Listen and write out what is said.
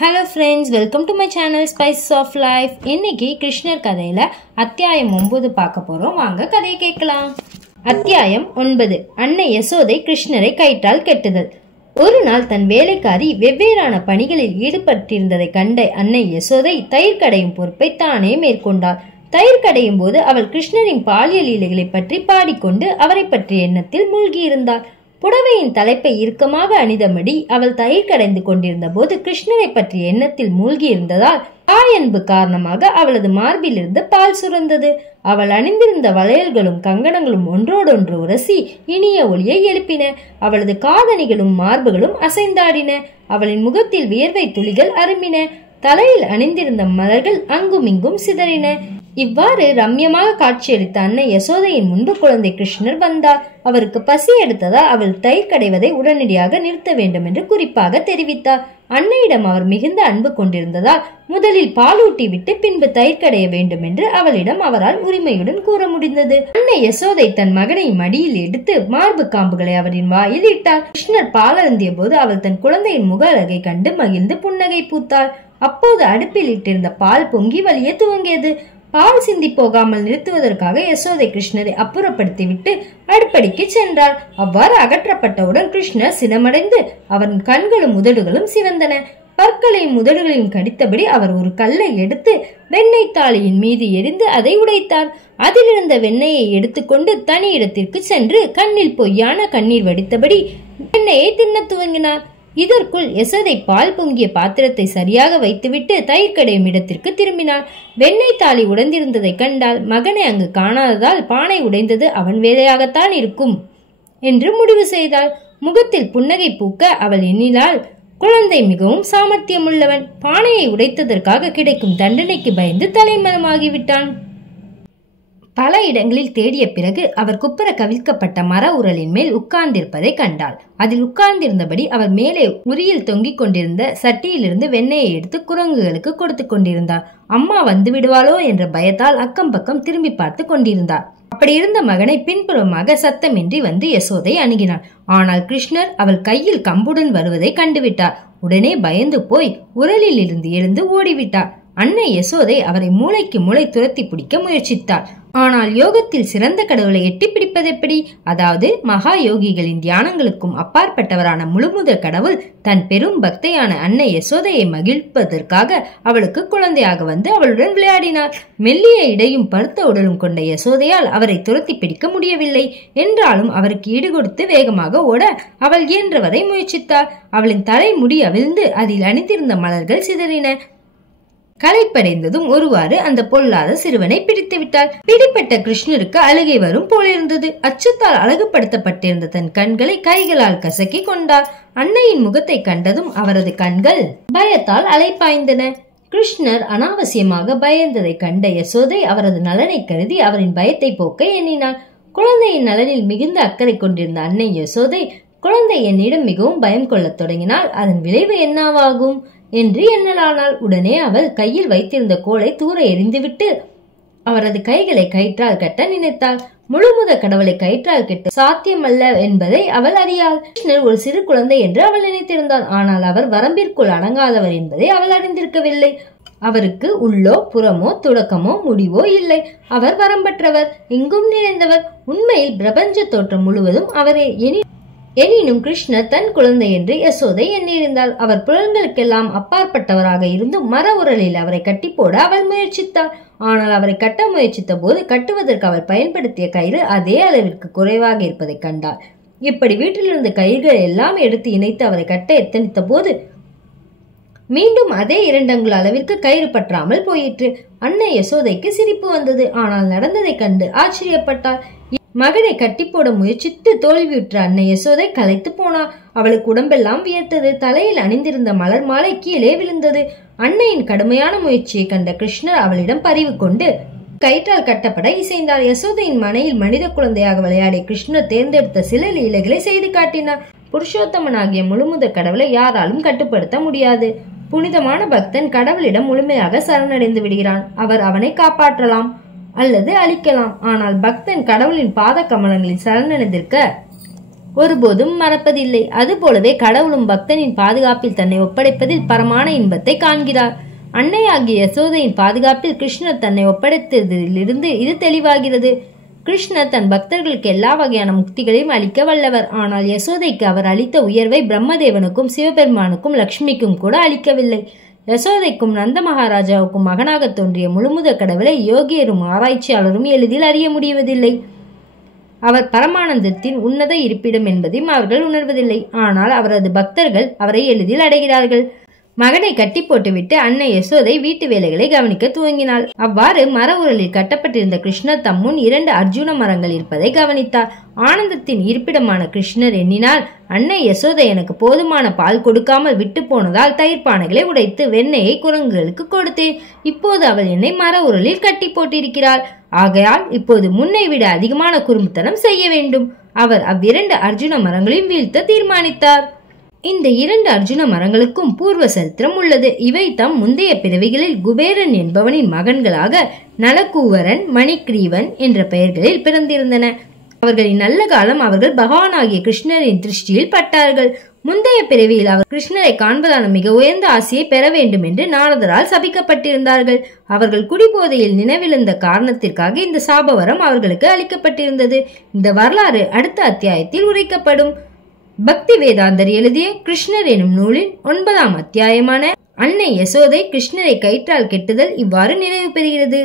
Hello friends, welcome to my channel spices of life. இன்னைக்கு கிருஷ்ணர் கதையில அத்தியாயம் 9 பார்க்க போறோம். வாங்க கதையை கேட்கலாம். அத்தியாயம் 9. அன்னை யசோதை கிருஷ்ணரை கயிற்றால் கெட்டுதல். ஒரு நாள் தன் வேலைக்காரி வெவ்வேறான பணிகளில் ஈடுபட்டிருந்ததை கண்ட அன்னை யசோதை தயிர் கடையும் பொறுப்பை தானே மேற்கொண்டாள். தயிர் கடையும் போது அவள் கிருஷ்ணரின் பாலியல் லீலைகளை பற்றி பாடிக்கொண்டு அவரை பற்றிய எண்ணத்தில் மூழ்கியிருந்தாள். புடவையின் தலைப்பை இறுக்கமாக அணிந்தபடி அவள் தயிர் கடைந்து கொண்டிருந்த போது கிருஷ்ணரை பற்றிய எண்ணத்தில் மூழ்கி இருந்ததால் தாயன்பு காரணமாக அவளது மார்பிலிருந்து பால் சுரந்தது. அவள் அணிந்திருந்த வளையல்களும் கங்கணங்களும் ஒன்றோடொன்று உரசி இனிய ஒளியை எழுப்பின. அவளது காதணிகளும் மார்புகளும் அசைந்தாடின. அவளின் முகத்தில் வியர்வை துளிகள் அரும்பின. தலையில் அணிந்திருந்த மலர்கள் அங்குமிங்கும் சிதறின. இவ்வாறு ரம்யமாக காட்சியளித்த அன்னை யசோதையின் முன்பு குழந்தை கிருஷ்ணர் வந்தார். அவருக்கு பசி எடுத்ததால் அவள் தயிர் கடைவதை உடனடியாக நிறுத்த வேண்டும் என்று குறிப்பாக தெரிவித்தார். அன்னையிடம் அவர் மிகுந்த அன்பு கொண்டிருந்ததால் முதலில் பாலூட்டி விட்டு பின்பு தயிர் கடைய வேண்டும் என்று அவளிடம் அவரால் உரிமையுடன் கூற முடிந்தது. அன்னை யசோதை தன் மகனை மடியில் எடுத்து மார்பு காம்புகளை அவரின் வாயில் இட்டார். கிருஷ்ணர் பால் அருந்திய போது அவள் தன் குழந்தையின் முக அழகை கண்டு மகிழ்ந்து புன்னகை பூத்தாள். அப்போது அடுப்பில் இட்டிருந்த பால் பொங்கி வழிய துவங்கியது. பால் சிந்தி போகாமல் நிறுத்துவதற்காக யசோதை கிருஷ்ணரை அப்புறப்படுத்திவிட்டு அடுப்படிக்கு சென்றார். அவ்வாறு அகற்றப்பட்டவுடன் கிருஷ்ணர் சினமடைந்து அவரின் கண்களும் உதடுகளும் சிவந்தன. பற்களையும் உதடுகளையும் கடித்தபடி அவர் ஒரு கல்லை எடுத்து வெண்ணெய் தாளியின் மீது எரிந்து அதை உடைத்தார். அதிலிருந்த வெண்ணெயை எடுத்துக்கொண்டு தனி இடத்திற்கு சென்று கண்ணில் பொய்யான கண்ணீர் வடித்தபடி வெண்ணெயை தின்ன துவங்கினார். இதற்குள் யசோதை பால் பொங்கிய பாத்திரத்தை சரியாக வைத்துவிட்டு தயிர் கடையும் இடத்திற்கு திரும்பினார். வெண்ணெய் தாலி உடைந்திருந்ததை கண்டால் மகனை அங்கு காணாததால் பானை உடைந்தது அவன் வேலையாகத்தான் இருக்கும் என்று முடிவு செய்தாள். முகத்தில் புன்னகை பூக்க அவள் எண்ணினாள், குழந்தை மிகவும் சாமர்த்தியமுள்ளவன். பானையை உடைத்ததற்காக கிடைக்கும் தண்டனைக்கு பயந்து தலைமறைமாகிவிட்டான். பல இடங்களில் தேடிய பிறகு அவர் குப்புற கவிழ்க்கப்பட்ட மர உரலின் மேல் உட்கார்ந்திருப்பதை கண்டாள். அதில் உட்கார்ந்திருந்தபடி அவர் மேலே உரியில் தொங்கிக் கொண்டிருந்த சட்டியிலிருந்து வெண்ணெயை எடுத்து குரங்குகளுக்கு கொடுத்து கொண்டிருந்தார். அம்மா வந்து விடுவாளோ என்ற பயத்தால் அக்கம் பக்கம் திரும்பி பார்த்து கொண்டிருந்தார். அப்படி இருந்த மகனை பின்புறமாக சத்தமின்றி வந்து யசோதை அணுகினார். ஆனால் கிருஷ்ணர் அவள் கையில் கம்புடன் வருவதை கண்டுவிட்டார். உடனே பயந்து போய் உரலில் இருந்து எழுந்து ஓடிவிட்டார். அன்னை யசோதை அவரை மூளைக்கு மூளை துரத்தி பிடிக்க முயற்சித்தார். ஆனால் யோகத்தில் சிறந்த கடவுளை எட்டி பிடிப்பது எப்படி? அதாவது மகா யோகிகளின் தியானங்களுக்கும் அப்பாற்பட்டவரான முழுமுதற் கடவுள் தன் பெரும் பக்தையான அன்னை யசோதையை மகிழ்ப்பதற்காக அவளுக்கு குழந்தையாக வந்து அவளுடன் விளையாடினார். மெல்லிய இடையும் பருத்த உடலும் கொண்ட யசோதையால் அவரை துரத்தி பிடிக்க முடியவில்லை. என்றாலும் அவருக்கு ஈடுகொடுத்து வேகமாக ஓட அவள் இயன்றவரை முயற்சித்தார். அவளின் தலை முடி அவிழ்ந்து அதில் அணிந்திருந்த மலர்கள் சிதறின. களைப்படைந்ததும் ஒருவாறு அந்த பொல்லாத சிறுவனை பிடித்து விட்டார். பிடிப்பட்ட கிருஷ்ணருக்கு அழுகை வரும் போலிருந்தது. அச்சத்தால் அழகுபடுத்தப்பட்டிருந்த தன் கண்களை கைகளால் கசக்கி கொண்டார். அன்னையின் முகத்தை கண்டதும் அவரது கண்கள் பயத்தால் அலைப்பாய்ந்தன. கிருஷ்ணர் அனாவசியமாக பயந்ததை கண்ட யசோதை அவரது நலனை கருதி அவரின் பயத்தை போக்க எண்ணினார். குழந்தையின் நலனில் மிகுந்த அக்கறை கொண்டிருந்த அன்னை யசோதை குழந்தை என்னிடம் மிகவும் பயம் கொள்ளத் தொடங்கினால் அதன் விளைவு என்னவாகும் என்று எண்ணலானாள். உடனே அவள் கையில் வைத்திருந்த கோலை தூர எறிந்துவிட்டு அவரது கைகளை கயிற்றால் கட்ட நினைத்தாள். முழுமுத கடவுளை கயிற்றால் கட்ட சாத்தியமல்ல என்பதை அவள் அறியாள். கிருஷ்ணர் ஒரு சிறு குழந்தை என்று அவள் நினைத்திருந்தாள். ஆனால் அவர் வரம்பிற்குள் அடங்காதவர் என்பதை அவள் அறிந்திருக்கவில்லை. அவருக்கு உள்ளோ புறமோ தொடக்கமோ முடிவோ இல்லை. அவர் வரம்பற்றவர், எங்கும் நிறைந்தவர். உண்மையில் பிரபஞ்ச தோற்றம் முழுவதும் அவரே. எனினும் கிருஷ்ணர் தன் குழந்தை என்று யசோதை எண்ணியிருந்தாள். அவர் புலன்களுக்கெல்லாம் அப்பாற்பட்டவராக இருந்தும் மர உரலில் அவரை கட்டி போட அவள் முயற்சித்தாள். ஆனால் அவரை கட்ட முயற்சித்த போது கட்டுவதற்கு அவள் பயன்படுத்திய கயிறு அதே அளவிற்கு குறைவாக இருப்பதை கண்டாள். இப்படி வீட்டிலிருந்து கயிறுகளை எல்லாம் எடுத்து இணைத்து அவரை கட்ட எத்தனித்த போது மீண்டும் அதே 2 அங்குல அளவிற்கு கயிறு பற்றாமல் போயிற்று. அன்னை யசோதைக்கு சிரிப்பு வந்தது. ஆனால் நடந்ததை கண்டு ஆச்சரியப்பட்டாள். மகனை கட்டி போட முயற்சித்து தோல்வியுற்ற அன்னை யசோதை களைத்து போனார். அவளுக்கு உடம்பெல்லாம் வியர்த்தது. தலையில் அணிந்திருந்த மலர் மாலை கீழே விழுந்தது. அன்னையின் கடுமையான முயற்சியை கண்ட கிருஷ்ணர் அவளிடம் பரிவு கொண்டு கயிற்றால் கட்டப்பட இசைந்தார். யசோதையின் மனையில் மனித குழந்தையாக விளையாடிய கிருஷ்ணர் தேர்ந்தெடுத்த சில லீலைகளை செய்து காட்டினார். புருஷோத்தமனாகிய முழுமுதற் கடவுளை யாராலும் கட்டுப்படுத்த முடியாது. புனிதமான பக்தன் கடவுளிடம் முழுமையாக சரணடைந்து விடுகிறான். அவர் அவனை காப்பாற்றலாம் அல்லது அழிக்கலாம். ஆனால் பக்தன் கடவுளின் பாத கமலங்களில் சரணடைந்திருக்க ஒருபோதும் மறப்பதில்லை. அதுபோலவே கடவுளும் பக்தனின் பாதுகாப்பில் தன்னை ஒப்படைப்பதில் பரமான இன்பத்தை காண்கிறார். அன்னையாகிய யசோதையின் பாதுகாப்பில் கிருஷ்ணர் தன்னை ஒப்படைத்ததிலிருந்து இது தெளிவாகிறது. கிருஷ்ணர் தன் பக்தர்களுக்கு எல்லா வகையான முக்திகளையும் அளிக்க வல்லவர். ஆனால் யசோதைக்கு அவர் அளித்த உயர்வை பிரம்மதேவனுக்கும் சிவபெருமானுக்கும் லட்சுமிக்கும் கூட அளிக்கவில்லை. யசோதைக்கும் நந்த மகாராஜாவுக்கும் மகனாக தோன்றிய முழுமுத கடவுளை யோகியரும் ஆராய்ச்சியாளரும் எளிதில் அறிய முடிவதில்லை. அவர் பரமானந்தத்தின் உன்னத இருப்பிடம் என்பதையும் அவர்கள் உணர்வதில்லை. ஆனால் அவரது பக்தர்கள் அவரை எளிதில் அடைகிறார்கள். மகனை கட்டி போட்டுவிட்டு அன்னை யசோதை வீட்டு வேலைகளை கவனிக்க துவங்கினாள். அவ்வாறு மர உரலில் கட்டப்பட்டிருந்த கிருஷ்ணர் தம்முன் 2 அர்ஜுன மரங்கள் இருப்பதை கவனித்தார். ஆனந்தத்தின் இருப்பிடமான கிருஷ்ணர் எண்ணினார், அன்னை யசோதை எனக்கு போதுமான பால் கொடுக்காமல் விட்டு போனதால் தயிர் பானைகளை உடைத்து வெண்ணெயை குரங்குகளுக்கு கொடுத்தேன். இப்போது அவள் என்னை மர உரலில் கட்டி போட்டிருக்கிறாள். ஆகையால் இப்போது முன்னை விட அதிகமான குறும்புத்தனம் செய்ய வேண்டும். அவர் அவ்விரண்டு அர்ஜுன மரங்களையும் வீழ்த்த தீர்மானித்தார். இந்த 2 அர்ஜுன மரங்களுக்கும் பூர்வ சரித்திரம் உள்ளது. இவை தம் முந்தைய பிறவிகளில் குபேரன் என்பவனின் மகன்களாக நலக்கூவரன், மணிக்ரீவன் என்ற பெயர்களில் பிறந்திருந்தன. அவர்களின் நல்ல காலம் அவர்கள் பகவானாகிய கிருஷ்ணரின் திருஷ்டியில் பட்டார்கள். முந்தைய பிறவியில் அவர் கிருஷ்ணரை காண்பதான மிக உயர்ந்த ஆசையை பெற வேண்டும் என்று நாரதரால் சபிக்கப்பட்டிருந்தார்கள். அவர்கள் குடிபோதையில் நினைவிழந்த காரணத்திற்காக இந்த சாபவரம் அவர்களுக்கு அளிக்கப்பட்டிருந்தது. இந்த வரலாறு அடுத்த அத்தியாயத்தில் உரைக்கப்படும். பக்தி வேதாந்தர் எழுதிய கிருஷ்ணர் எனும் நூலின் 9ஆம் அத்தியாயமான அன்னை யசோதை கிருஷ்ணரை கயிற்றால் கெட்டுதல் இவ்வாறு நிறைவு பெறுகிறது.